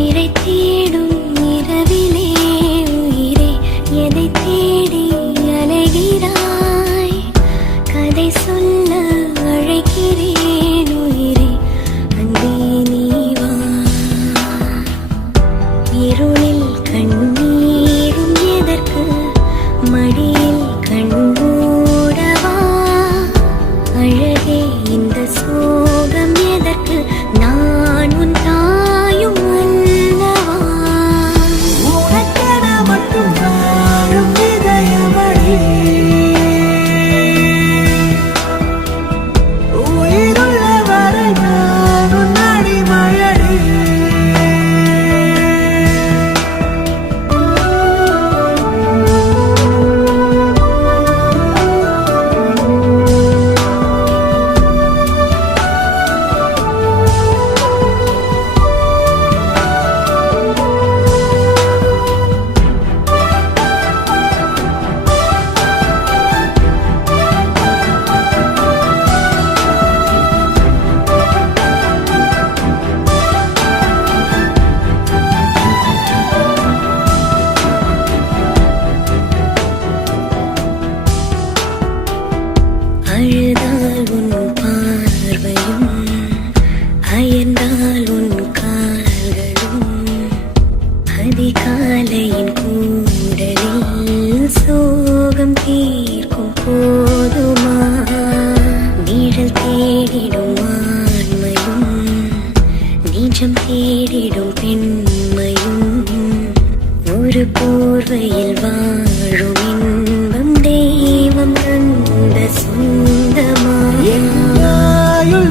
இறை தேடும் இரவிலே உயிரே எதை தேடி அலைகிறாய் கதை சொல்ல அழைக்கிறேன் உயிரே அன்பே நீ வா இருளில் கண்ணீரும் எதற்கு மடியில் கண்மூடவா அழகே இந்த சோகம் எதற்கு நான் உன் தாயும் அல்லவா உனக்கென மட்டும் வாழும் இதயமடி உயிருள்ள வரை நான் உன் அடிமையடி அழுதால் உன் பார்வையும் அயர்ந்தால் உன் கால்களும் அதிகாலையின் கூடலில் சோகம் தீர்க்கும் போதுமா நிழல் தேடிடும் ஆண்மையும் நிஜம் தேடிடும் பெண்மையும் ஒரு போர்வையில் வாழும் இன்பம் தெய்வம் தந்த சொந்தமா என் ஆயுள்